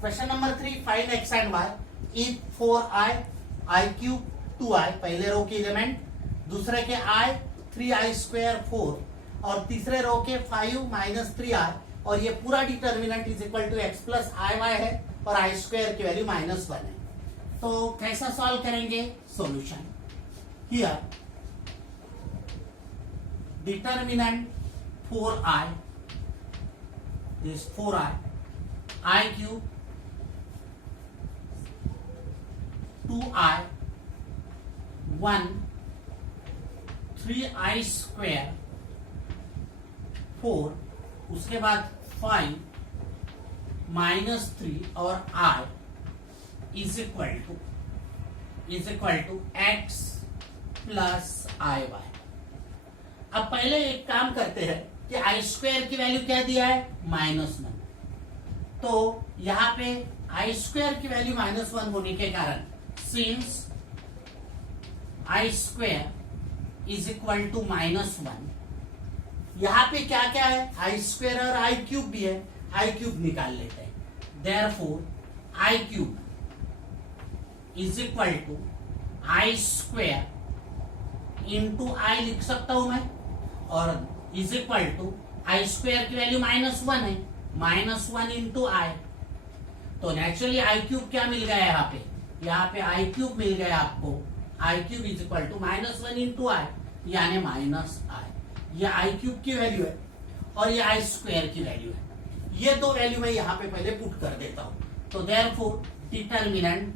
Question number 3, find x and y if 4i i cube 2i, पहले रो के element, दूसरे के i 3i स्क्वायर 4 और तीसरे रो के 5 माइनस 3i, और ये पूरा determinant is equal to x plus i y है और आई स्क्वायर की वैल्यू -1 है। तो कैसा सॉल्व करेंगे? Solution here determinant 4i is 4i I cube 2i 1 3i square 4, उसके बाद 5 -3 और i is equal to x plus i y. अब पहले एक काम करते हैं कि आई स्क्वायर की वैल्यू क्या दिया है? -1। तो यहां पे आई स्क्वायर की वैल्यू -1 होने के कारण since i square is equal to -1, यहां पे क्या क्या है? आई स्क्वायर और आई क्यूब भी है, आई क्यूब निकाल लेते हैं। Therefore i cube is equal to i square into i लिख सकता हूं मैं, और is equal to i square की वैल्यू -1 है, -1 इंटू आई। तो नेचुरली आई क्यूब क्या मिल गया यहाँ पे आई क्यूब मिल गया आपको, i cube is equal to -1 into i, यानी -i। ये आई क्यूब की वैल्यू है और ये आई स्क्वायर की वैल्यू है। ये दो वैल्यू मैं यहाँ पे पहले पुट कर देता हूं। तो देयरफॉर डिटर्मिनेंट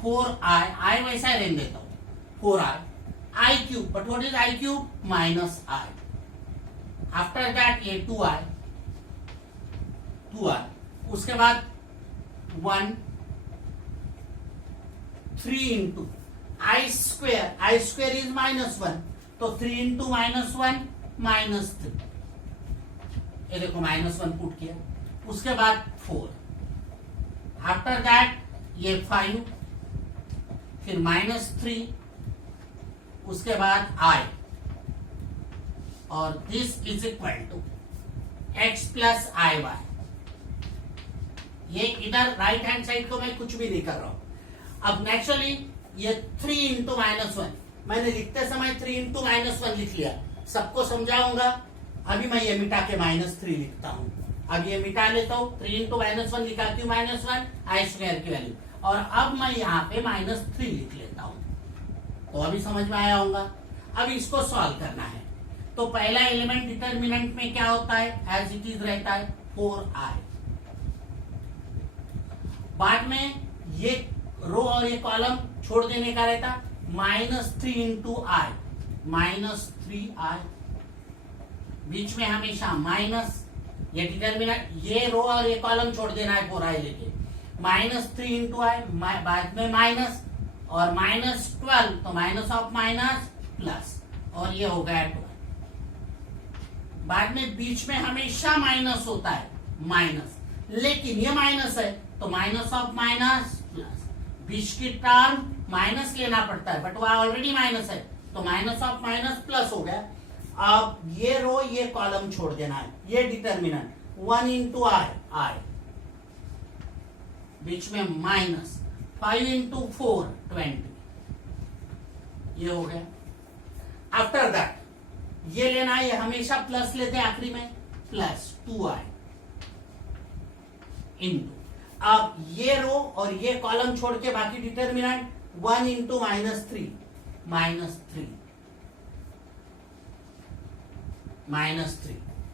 4i, आई वैसा ही रहने देता हूं, 4i I cube, but what is I cube? -i। After that ये 2i, उसके बाद 1 3 इंटू आई स्क्वायर इज -1, तो 3 इंटू -1 -3, ये देखो -1 पुट किया, उसके बाद 4, आफ्टर दैट ये 5, फिर -3, उसके बाद i, और this is equal to x plus i y. ये इधर राइट हैंड साइड को मैं कुछ भी नहीं कर रहा हूं। अब नेचुरली ये 3 इंटू -1, मैंने लिखते समय 3 इंटू -1 लिख लिया, सबको समझाऊंगा। अभी मैं ये मिटा के -3 लिखता हूं। अब ये मिटा लेता हूं, 3 इंटू -1 लिखा, क्यों -1? आई स्क्वायर की वैल्यू, और अब मैं यहाँ पे -3 लिख लेता हूं। तो अभी समझ में आया होगा। अब इसको सॉल्व करना है। तो पहला एलिमेंट डिटर्मिनेंट में क्या होता है? एज इट इज रहता है 4i। बाद में ये रो और ये कॉलम छोड़ देने का रहता -3 इंटू आई, -3i, बीच में हमेशा माइनस, ये डिटर्मिनेंट, ये रो और ये कॉलम छोड़ देना है 4i लेके, -3 इंटू आई, बाद में माइनस, और -12, तो माइनस ऑफ माइनस प्लस, और ये हो गया 12। बाद में बीच में हमेशा माइनस होता है, माइनस, लेकिन ये माइनस है तो माइनस ऑफ माइनस प्लस, बीच की टर्म माइनस लेना पड़ता है, बट वह ऑलरेडी माइनस है, तो माइनस ऑफ माइनस प्लस हो गया। अब ये रो ये कॉलम छोड़ देना है, ये डिटर्मिनेंट 1 इंटू आई, बीच में माइनस, 5 इंटू 4 20, ये हो गया। आफ्टर दैट ये लेना है, ये हमेशा प्लस लेते हैं आखिरी में, प्लस 2i इंटू, अब ये रो और ये कॉलम छोड़ के बाकी डिटर्मिनेंट 1 इंटू -3, -3,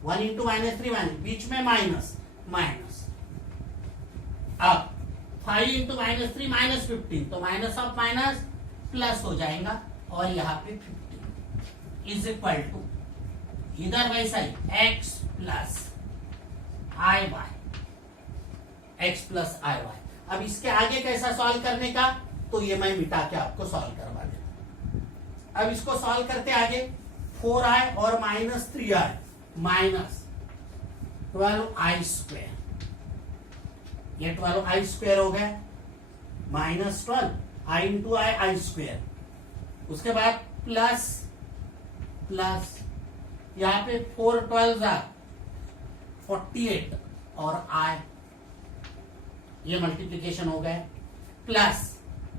1 इंटू -3, बीच में माइनस, अब 5 इंटू -3 -15, तो माइनस ऑफ माइनस प्लस हो जाएगा, और यहाँ पे 15 इज इक्वल टू, इधर वैसा ही x plus i Y, x plus i y. अब इसके आगे कैसा सॉल्व करने का? तो ये मैं मिटा के आपको सॉल्व करवा देता। अब इसको सॉल्व करते आगे, 4i और -3i, -12i स्क्वायर, ये 12i स्क्वायर हो गया, -12 i इंटू आई स्क्वायर, उसके बाद प्लस यहाँ पे 4 12 48 और I ये मल्टीप्लीकेशन हो गया, प्लस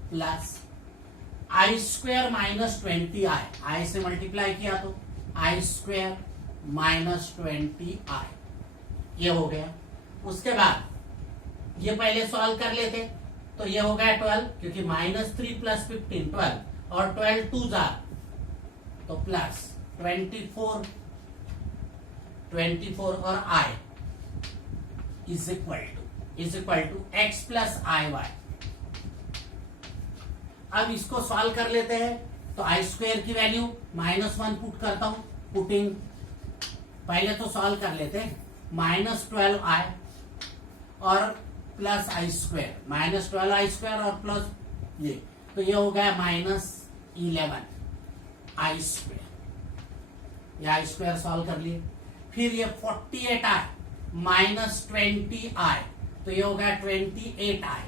प्लस आई स्क्वायर माइनस 20 आई, आई से मल्टीप्लाई किया तो आई स्क्वायर माइनस 20 आई, ये हो गया। उसके बाद ये पहले सॉल्व कर लेते, तो ये हो गया 12, क्योंकि -3 + 15 12, और 12 2 जार, तो प्लस 24 और i is equal to x plus i y. अब इसको सॉल्व कर लेते हैं, तो आई स्क्वायर की वैल्यू -1 पुट करता हूं, पुटिंग, पहले तो सॉल्व कर लेते हैं, -12 आई और प्लस आई स्क्वायर, -12 आई स्क्वायर और प्लस ये, तो ये हो गया -11 आई स्क्वायर, ये आई स्क्वायर सॉल्व कर लिए। फिर ये 48 आई -20 आई, तो ये हो गया 28 आई,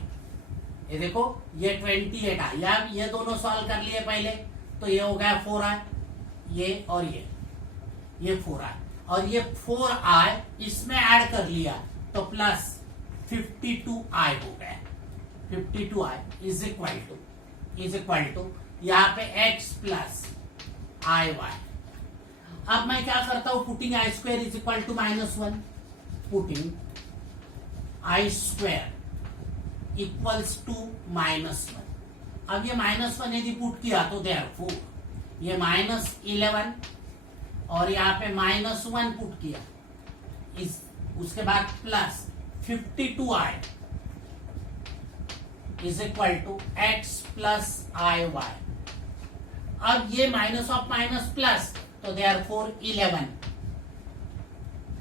ये देखो ये 28 आई, यार ये दोनों सॉल्व कर लिए पहले, तो ये हो गया 4 आई, ये और ये 4 आई, और ये 4 आई इसमें ऐड कर लिया, तो प्लस 52 आई हो गया, 52 आई इज इक्वल टू यहाँ पे x प्लस आई वाई। अब मैं क्या करता हूं, putting i square is equal to -1, putting i square equals to -1। अब ये -1 यदि पुट किया तो देयरफॉर ये -11 और यहाँ पे -1 पुट किया, इस उसके बाद plus 52 i is equal to x plus i y. अब ये माइनस ऑफ माइनस प्लस, तो therefore 11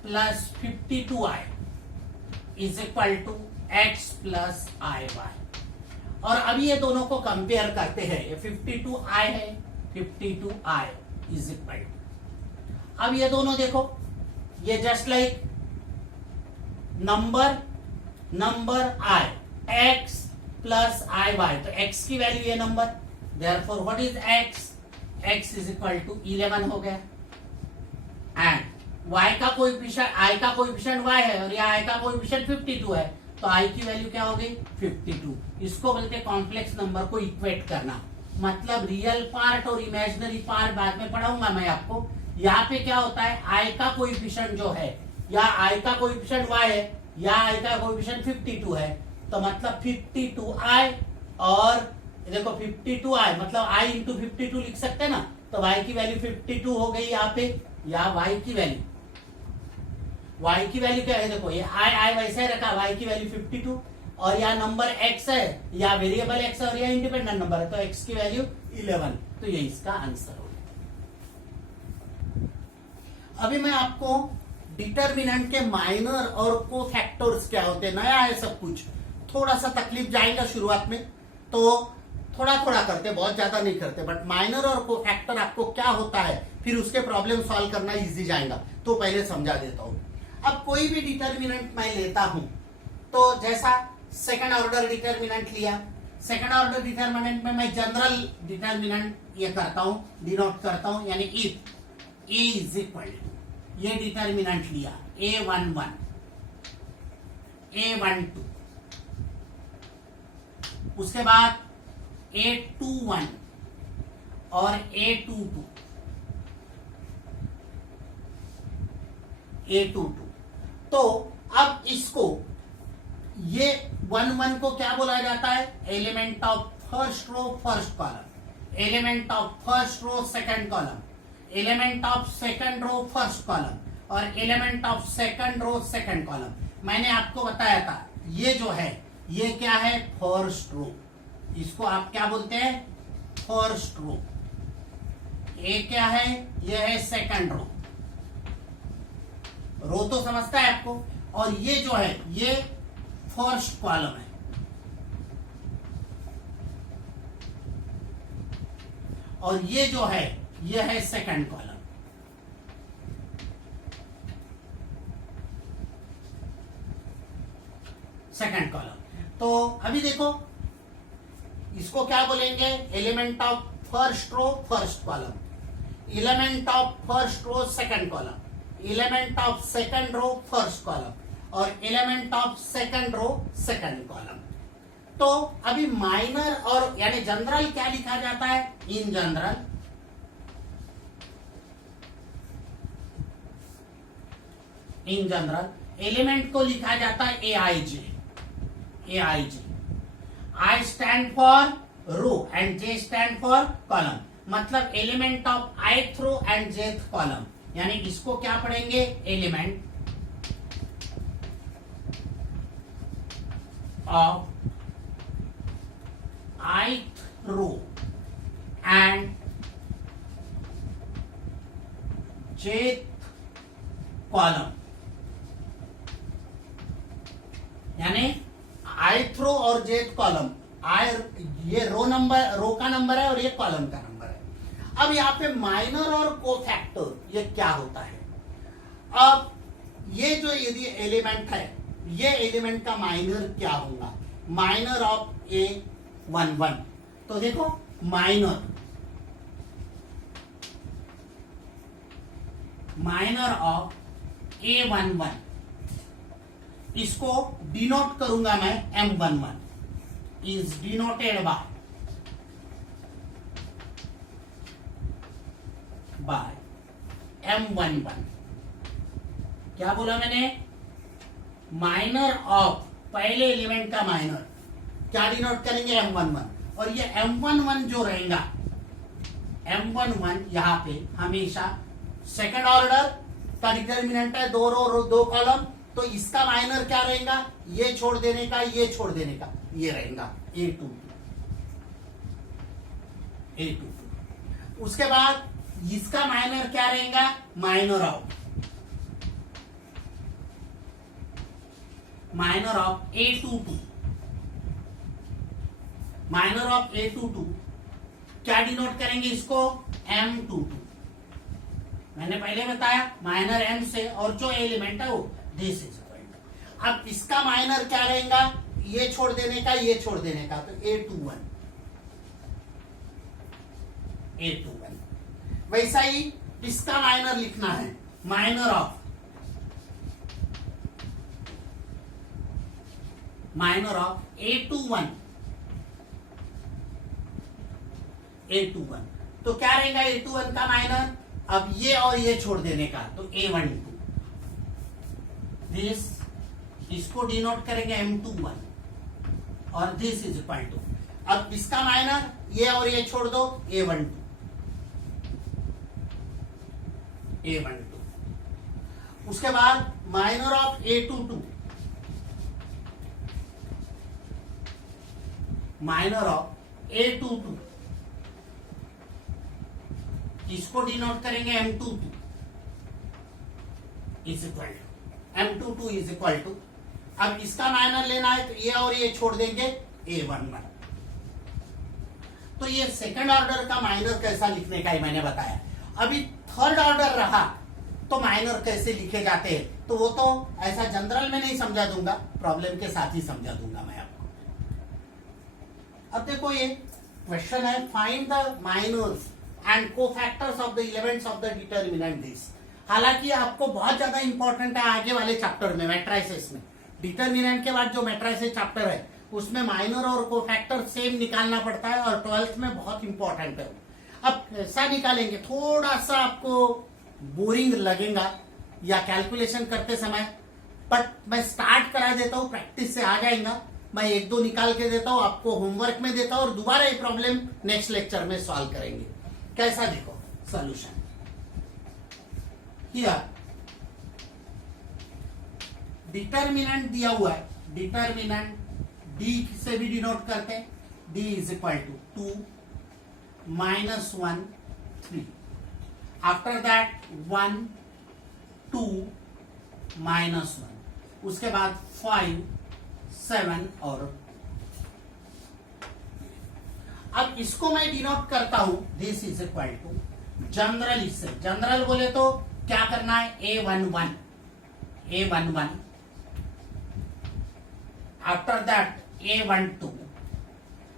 plus 52 i is equal to x plus i y. और अब ये दोनों को कंपेयर करते हैं, ये 52 आई है, 52 आई इज इक्वल टू, अब ये दोनों देखो, ये just like number i, x plus i y, तो x की वैल्यू ये number, therefore what is x is equal to 11 हो गया, एंड y का कोएफिशिएंट, i का कोएफिशिएंट y है और यहाँ i का कोएफिशिएंट 52 है, तो i की वैल्यू क्या हो गई 52। इसको बोलते हैं कॉम्प्लेक्स नंबर को इक्वेट करना, मतलब रियल पार्ट और इमेजिनरी पार्ट बाद में पढ़ाऊंगा मैं आपको। यहाँ पे क्या होता है, i का कोएफिशिएंट जो है, या i का कोएफिशिएंट y है, या i का कोएफिशिएंट 52 है, तो मतलब 52i, और देखो 52i मतलब i इंटू 52 लिख सकते हैं ना, तो y की वैल्यू 52 हो गई यहाँ पे, या y की वैल्यू क्या है, देखो ये i वैसे रखा, y की वैल्यू 52, और यहाँ नंबर x है, या वेरिएबल x है, और यहाँ इंडिपेंडेंट नंबर है, तो x की वैल्यू 11, तो ये इसका आंसर हो गया। अभी मैं आपको डिटर्मिनेंट के माइनर और कोफैक्टर्स क्या होते हैं, नया है सब कुछ, थोड़ा सा तकलीफ जाएगा शुरुआत में, तो थोड़ा थोड़ा करते, बहुत ज्यादा नहीं करते, बट माइनर और कोफैक्टर आपको क्या होता है, फिर उसके प्रॉब्लम सॉल्व करना इजी जाएगा, तो पहले समझा देता हूं। अब कोई भी डिटर्मिनेंट मैं लेता हूं, तो जैसा सेकंड ऑर्डर डिटर्मिनेंट लिया, सेकंड ऑर्डर डिटर्मिनेंट में मैं जनरल डिटर्मिनेंट ये करता हूं, डिनोट करता हूं, यानी if a is equal to, ये डिटर्मिनेंट लिया a11 a12, उसके बाद a21 और a22, तो अब इसको ये 1 को क्या बोला जाता है, element of first row first column, element of first row second column, element of second row first column, और element of second row second column. मैंने आपको बताया था ये जो है ये क्या है, फर्स्ट रो, इसको आप क्या बोलते हैं, फर्स्ट रो। ये क्या है, ये है सेकंड रो, रो तो समझता है आपको, और ये जो है ये फर्स्ट कॉलम है, और ये जो है ये है सेकंड कॉलम। सेकंड कॉलम, तो अभी देखो इसको क्या बोलेंगे, element of first row first column, element of first row second column, element of second row first column, और element of second row second column. तो अभी माइनर और यानी जनरल क्या लिखा जाता है? इन जनरल एलिमेंट को लिखा जाता है AIJ। I stand for row and J stand for column, मतलब element of ith row and jth column. यानी इसको क्या पढ़ेंगे? Element of ith row and jth column, यानी ith रो और jth कॉलम। ये रो का नंबर है और ये कॉलम का नंबर है। अब यहाँ पे माइनर और कोफैक्टर ये क्या होता है? अब ये जो यदि एलिमेंट है, ये एलिमेंट का माइनर क्या होगा? Minor of A11। तो देखो माइनर ऑफ A11, इसको डिनोट करूंगा मैं M11, is denoted by M11। क्या बोला मैंने? माइनर ऑफ पहले एलिमेंट का माइनर क्या डिनोट करेंगे? M11। और ये M11 जो रहेगा, M11 यहां पे हमेशा सेकंड ऑर्डर का डिटर्मिनेंट है, दो रो दो कॉलम। तो इसका माइनर क्या रहेगा? ये छोड़ देने का, ये छोड़ देने का, ये रहेगा A22। उसके बाद इसका माइनर क्या रहेगा? Minor of A22। Minor of A22 क्या डिनोट करेंगे इसको? M22। मैंने पहले बताया माइनर M से, और जो एलिमेंट है वो दिस इज। अब इसका माइनर क्या रहेगा? ये छोड़ देने का, ये छोड़ देने का, तो A21। वैसा ही इसका माइनर लिखना है, माइनर ऑफ A21। तो क्या रहेगा A21 का माइनर? अब ये और ये छोड़ देने का, तो A12। दिस इसको डिनोट करेंगे M21 और दिस इज इक्वल टू, अब इसका माइनर ये और ये छोड़ दो, A12। उसके बाद माइनर ऑफ A22, इसको डिनोट करेंगे M22 is equal to, M22 is equal to, अब इसका माइनर लेना है तो ये और ये छोड़ देंगे, A11। तो ये सेकंड ऑर्डर का माइनर कैसा लिखने का ही मैंने बताया। अभी थर्ड ऑर्डर रहा तो माइनर कैसे लिखे जाते हैं, तो वो तो ऐसा जनरल में नहीं समझा दूंगा, प्रॉब्लम के साथ ही समझा दूंगा मैं आपको। अब देखो ये क्वेश्चन है, find the minors and cofactors of the elements of the determinant this. हालांकि आपको बहुत ज्यादा इंपॉर्टेंट है आगे वाले चैप्टर में, मैट्राइसेस में। डिटर्मिनेंट के बाद जो मैट्राइसेस चैप्टर है उसमें माइनर और कोफैक्टर सेम निकालना पड़ता है, और 12th में बहुत इंपॉर्टेंट है। अब कैसा निकालेंगे, थोड़ा सा आपको बोरिंग लगेगा या कैलकुलेशन करते समय, बट मैं स्टार्ट करा देता हूं, प्रैक्टिस से आ जाएगा। मैं एक दो निकाल के देता हूं, आपको होमवर्क में देता हूं, और दोबारा ये प्रॉब्लम नेक्स्ट लेक्चर में सॉल्व करेंगे। कैसा देखो सॉल्यूशन हियर, डिटर्मिनेंट दिया हुआ है, डिटर्मिनेंट डी से भी डिनोट करते हैं, D is equal to 2 -1 3, after that 1 2 -1, उसके बाद 5 7 और अब इसको मैं डिनोट करता हूं, this is equal to general. इससे जनरल बोले तो क्या करना है, A11 after that A12,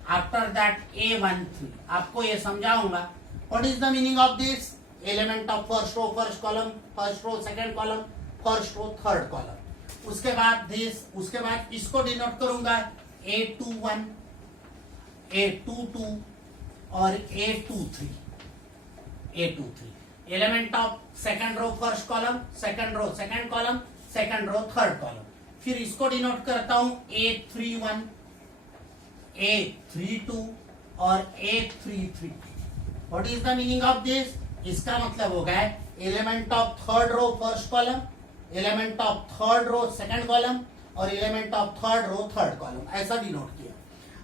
after that A13। आपको ये समझाऊंगा what is the meaning of this, element of first row first column, first row second column, first row third column. उसके बाद दिस, उसके बाद इसको डिनोट करूंगा A21, A22 और A23, element of second row first column, second row second column, second row third column. फिर इसको denote करता हूं A31, A32 और A33। What is the meaning of this? इसका मतलब हो गया element of third row first column, element of third row second column और element of third row third column, ऐसा डिनोट किया।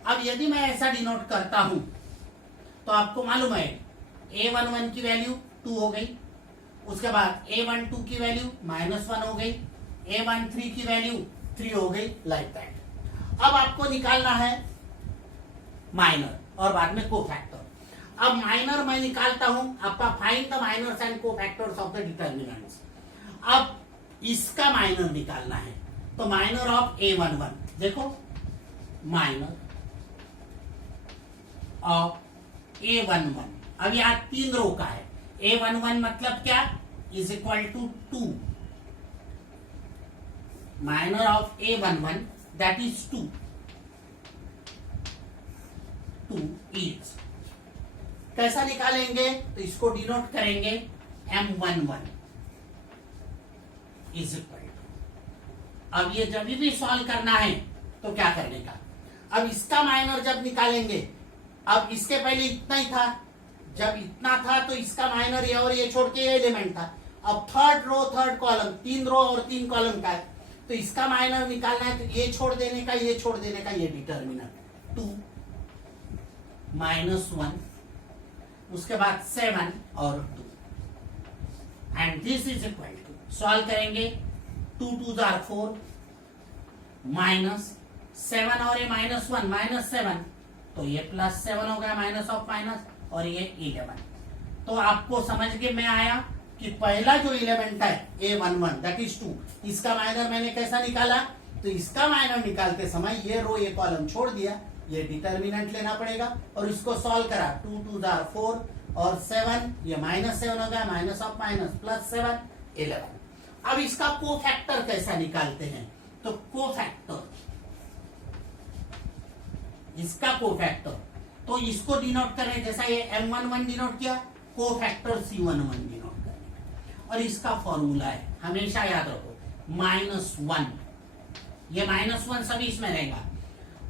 अब यदि मैं ऐसा डिनोट करता हूं तो आपको मालूम है A11 की वैल्यू 2 हो गई, उसके बाद A12 की वैल्यू -1 हो गई, A13 की वैल्यू 3 हो गई, लाइक दैट। अब आपको निकालना है माइनर और बाद में कोफैक्टर। अब माइनर मैं निकालता हूं, आपका find the minors and cofactors of the determinants. अब इसका माइनर निकालना है, तो माइनर ऑफ A11, देखो माइनर ऑफ A11, अब यहां 3 रो का है। A11 मतलब क्या? Is equal to 2, minor of A11 that is 2 is. कैसा निकालेंगे? तो इसको डिनोट करेंगे M11 इज इक्वल टू। अब ये जब भी सॉल्व करना है तो क्या करने का? अब इसका माइनर जब निकालेंगे, अब इसके पहले इतना ही था, जब इतना था तो इसका माइनर ये और ये छोड़ के ये एलिमेंट था। अब थर्ड रो थर्ड कॉलम, 3 रो और 3 कॉलम का है, तो इसका माइनर निकालना है, तो ये छोड़ देने का, ये छोड़ देने का, ये डिटर्मिनेंट 2 -1, उसके बाद 7 और 2 and this is equal to, solve करेंगे 2 2 जार 4 -7 और ये -1 -7, तो ये +7 हो गया, माइनस ऑफ माइनस, और ये 11। तो आपको समझ में आया कि पहला जो एलिमेंट है A11 दैट इज 2, इसका माइनर मैंने कैसा निकाला? तो इसका माइनर निकालते समय ये रो ये कॉलम छोड़ दिया, ये डिटर्मिनेंट लेना पड़ेगा और इसको सॉल्व करा 2 2 जार 4 और 7, ये -7 हो गया, माइनस ऑफ माइनस +7 11। अब इसका कोफैक्टर कैसा निकालते हैं? तो कोफैक्टर, इसका कोफैक्टर, तो इसको डिनोट करें, जैसा ये M11 डिनोट किया, कोफैक्टर C11 डिनोट करें। और इसका फॉर्मूला है, हमेशा याद रखो, -1, ये -1 सभी इसमें रहेगा,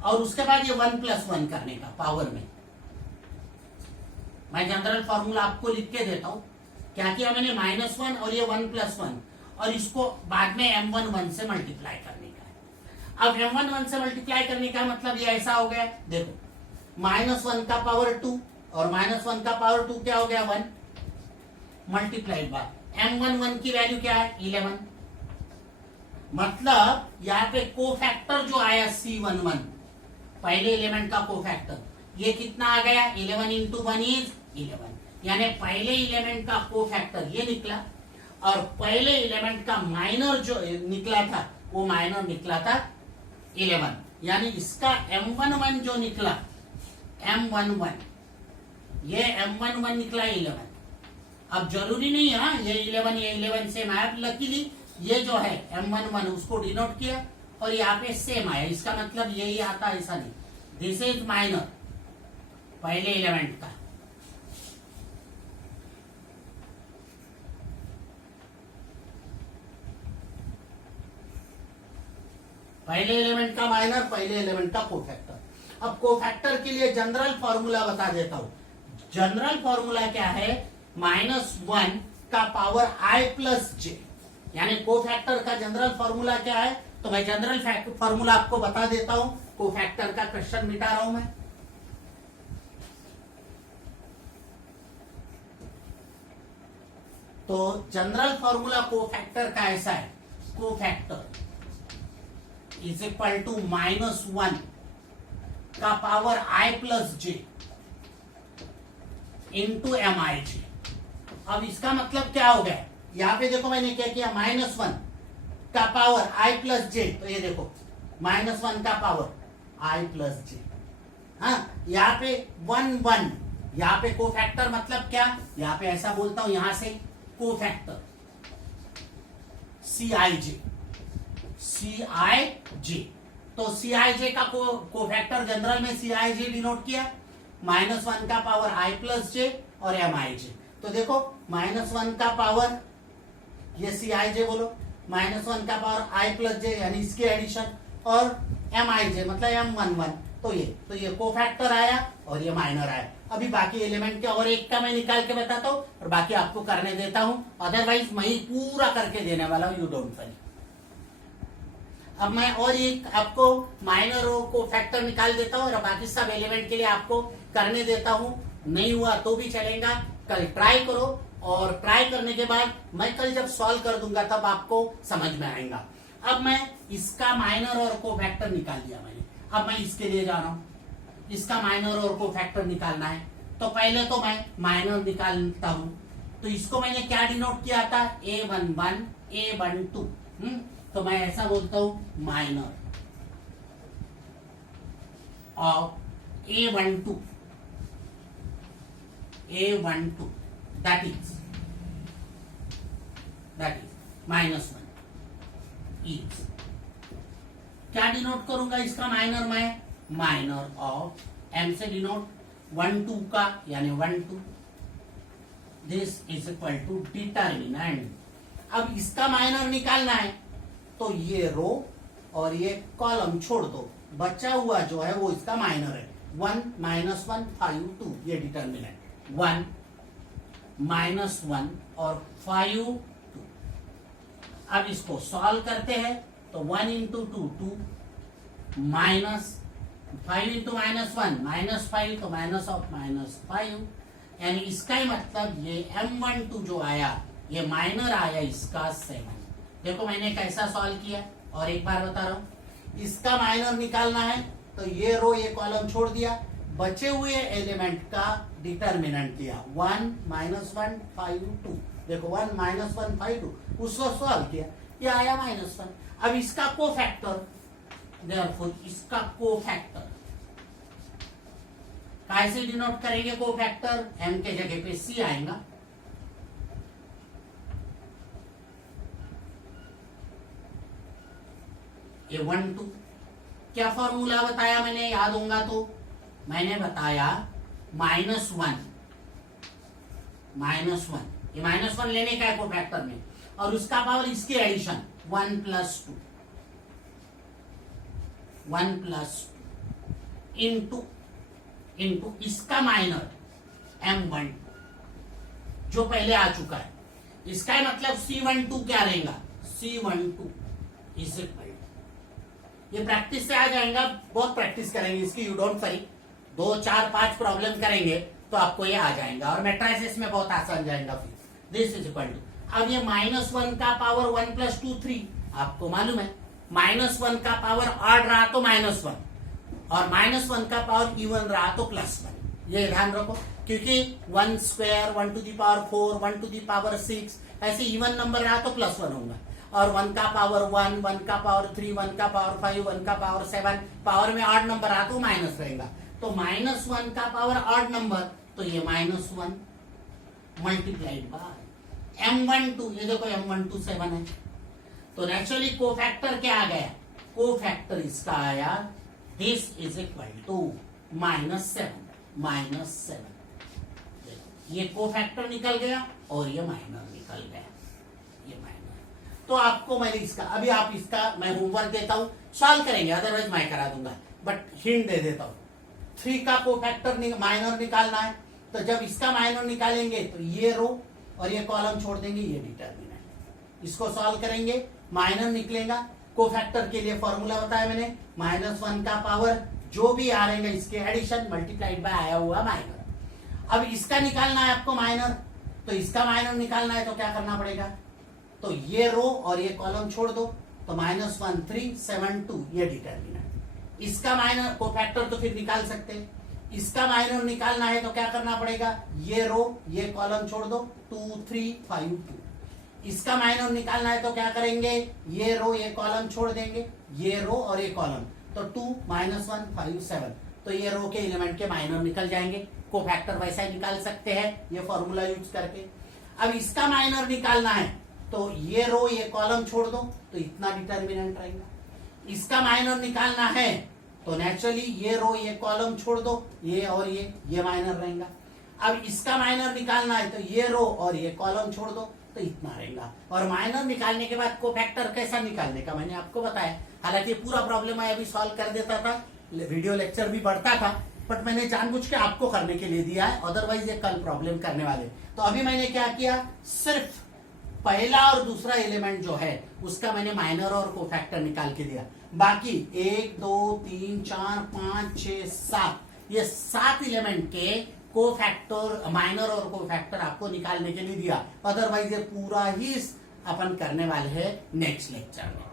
और उसके बाद ये 1 + 1 करने का पावर में। मैं जनरल फॉर्मूला आपको लिख के देता हूं। क्या किया मैंने? -1 और ये 1 + 1, और इसको बाद में M11 से मल्टीप्लाई करने का है। अब M11 से मल्टीप्लाई करने का मतलब ये ऐसा हो गया, देखो -1 का पावर 2 और -1 का पावर 2 क्या हो गया? 1 मल्टीप्लाइड बाय M11 की वैल्यू क्या है? 11। मतलब यहाँ पे कोफैक्टर जो आया C11, पहले एलिमेंट का कोफैक्टर, ये कितना आ गया? 11 × 1 इज 11, यानी पहले एलिमेंट का कोफैक्टर ये निकला, और पहले एलिमेंट का माइनर जो निकला था वो माइनर निकला था 11, यानी इसका M11 जो निकला, M11, ये M11 निकला 11। अब जरूरी नहीं है हाँ, ये 11 सेम आया, लकीली ये जो है M11 उसको डिनोट किया और यहाँ पे सेम आया, इसका मतलब यही आता, ऐसा नहीं। दिस इज माइनर पहले एलिमेंट का, पहले एलिमेंट का माइनर, पहले एलिमेंट का कोफैक्टर। अब कोफैक्टर के लिए जनरल फॉर्मूला बता देता हूं। जनरल फॉर्मूला क्या है? -1 का पावर I + j, यानी कोफैक्टर का जनरल फॉर्मूला क्या है? तो मैं जनरल फॉर्मूला आपको बता देता हूं। कोफैक्टर का क्वेश्चन मिटा रहा हूं मैं। तो जनरल फॉर्मूला कोफैक्टर का ऐसा है, कोफैक्टर इज इक्वल टू -1 का power I + j into MIj। अब इसका मतलब क्या हो गया? यहां पे देखो मैंने क्या किया, -1 का पावर I + j, तो ये देखो -1 का पावर I + j, हाँ, यहाँ पे 1 1, यहाँ पे कोफैक्टर मतलब क्या? यहाँ पे ऐसा बोलता हूं, यहां से कोफैक्टर Cij, सी आई जे। तो सी आई जे का कोफैक्टर जनरल में सी आई जे डिनोट किया, -1 का पावर आई प्लस जे और एम आई जे। तो देखो -1 का पावर ये सी आई जे बोलो, -1 का पावर आई प्लस जे यानी इसके एडिशन, और एम आई जे मतलब M11। तो ये कोफैक्टर आया और ये माइनर आया। अभी बाकी एलिमेंट के और एक का मैं निकाल के बताता हूं और बाकी आपको करने देता हूं, अदरवाइज मैं ही पूरा करके देने वाला हूं, यू डोंट वरी। अब मैं और एक आपको माइनर और कोफैक्टर निकाल देता हूं और बाकी सब एलिमेंट के लिए आपको करने देता हूं। नहीं हुआ तो भी चलेगा, कल ट्राई करो और ट्राई करने के बाद मैं कल जब सॉल्व कर दूंगा तब आपको समझ में आएगा। अब मैं इसका माइनर और कोफैक्टर निकाल दिया मैंने, अब मैं इसके लिए जा रहा हूं, इसका माइनर और कोफैक्टर निकालना है। तो पहले तो मैं माइनर निकालता हूं। तो इसको मैंने क्या डिनोट किया था, A11 A12। तो मैं ऐसा बोलता हूं माइनर और A12 दैट इज -1 इज क्या डिनोट करूंगा इसका माइनर, मैं माइनर ऑफ M से डिनोट 1 2 का यानी 1 2। This is equal to determinant. अब इसका माइनर निकालना है तो ये रो और ये कॉलम छोड़ दो, बचा हुआ जो है वो इसका माइनर है। 1 -1 5 2 ये डिटर्मिनेंट 1 -1 और 5 2। अब इसको सॉल्व करते हैं तो 1 इंटू 2 2 माइनस 5 इंटू -1 -5 तो माइनस ऑफ -5, यानी इसका ही मतलब ये M12 जो आया ये माइनर आया इसका 7। देखो मैंने कैसा सॉल्व किया और एक बार बता रहा हूं, इसका माइनर निकालना है तो ये रो ये कॉलम छोड़ दिया, बचे हुए एलिमेंट का डिटर्मिनेंट लिया 1 -1 5 2। देखो 1 -1 5 2 उसको सॉल्व किया, ये आया -1। अब इसका कोफैक्टर, देयरफॉर इसका कोफैक्टर कैसे डिनोट करेंगे, कोफैक्टर M के जगह पे C आएगा, ये 1 2। क्या फॉर्मूला बताया मैंने, याद होगा तो मैंने बताया -1 ये -1 लेने का है कोफैक्टर में और उसका पावर इसकी एडिशन 1 + 2 इंटू इसका माइनर M1 जो पहले आ चुका है। इसका मतलब C12 क्या रहेगा, C12 इज इक्वल, ये प्रैक्टिस से आ जाएगा, बहुत प्रैक्टिस करेंगे इसकी, यू डोंट वरी। 2 4 5 प्रॉब्लम करेंगे तो आपको ये आ जाएगा और मैट्रिसेस में बहुत आसान जाएगा फिर। दिस इज इक्वल टू, अब ये -1 का पावर 1 + 2 3, आपको मालूम है -1 का पावर ऑड रहा तो -1 और -1 का पावर इवन रहा तो +1। ये ध्यान रखो, क्योंकि 1 square 1 to the power 4 1 to the power 6 ऐसे इवन नंबर रहा तो +1 होगा, और 1 का पावर 1 1 का पावर 3 1 का पावर 5 1 का पावर 7 पावर में ऑड नंबर रहा तो माइनस रहेगा। तो -1 का पावर ऑड नंबर तो ये -1 मल्टीप्लाइड बाय M12, ये देखो M12 7 है। तो नेचुरली कोफैक्टर क्या आ गया, कोफैक्टर इसका आया दिस इज इक्वल टू -7 ये कोफैक्टर निकल गया और ये माइनर निकल गया, ये माइनर। तो आपको मैंने इसका, अभी आप इसका मैं होमवर्क देता हूं, सॉल्व करेंगे, अदरवाइज मैं करा दूंगा, बट हिंट दे देता हूं। 3 का कोफैक्टर माइनर निकालना है, तो जब इसका माइनर निकालेंगे तो ये रो और ये कॉलम छोड़ देंगे, ये डिटर्मिनेंट। इसको सॉल्व करेंगे, माइनर निकलेगा। कोफैक्टर के लिए फॉर्मूला बताया मैंने, -1 का पावर जो भी आ रहेगा इसके एडिशन मल्टीप्लाइड बाय आया हुआ माइनर। अब इसका निकालना है आपको माइनर, तो इसका माइनर निकालना है तो क्या करना पड़ेगा, तो ये रो और ये कॉलम छोड़ दो, तो -1 3 7 2 ये डिटर्मिनेंट। इसका माइनर कोफैक्टर तो फिर निकाल सकते हैं, इसका माइनर निकालना है तो क्या करना पड़ेगा, ये रो ये कॉलम छोड़ दो 2 3 5 2। इसका माइनर निकालना है तो क्या करेंगे, ये रो ये कॉलम छोड़ देंगे, ये रो और ये कॉलम, तो 2 -1 5 7, तो ये रो के एलिमेंट के माइनर निकल जाएंगे। कोफैक्टर वैसा ही निकाल सकते हैं ये फॉर्मूला यूज करके। अब इसका माइनर निकालना है तो ये रो ये कॉलम छोड़ दो तो इतना डिटर्मिनेंट रहेगा। इसका माइनर निकालना है तो नेचुरली ये रो ये कॉलम छोड़ दो, ये और ये माइनर रहेगा। अब इसका माइनर निकालना है तो ये रो और ये कॉलम छोड़ दो तो इतना रहेगा। और माइनर निकालने के बाद कोफैक्टर कैसा निकालने का मैंने आपको बताया। हालांकि पूरा प्रॉब्लम मैं अभी सॉल्व कर देता था, वीडियो लेक्चर भी बढ़ता था, बट मैंने जानबूझ के आपको करने के लिए दिया है, अदरवाइज ये कल प्रॉब्लम करने वाले। तो अभी मैंने क्या किया, सिर्फ पहला और दूसरा एलिमेंट जो है उसका मैंने माइनर और कोफैक्टर निकाल के दिया। बाकी 1 2 3 4 5 6 7 ये 7 एलिमेंट के कोफैक्टर, माइनर और कोफैक्टर आपको निकालने के लिए दिया। अदरवाइज ये पूरा ही अपन करने वाले हैं नेक्स्ट लेक्चर में।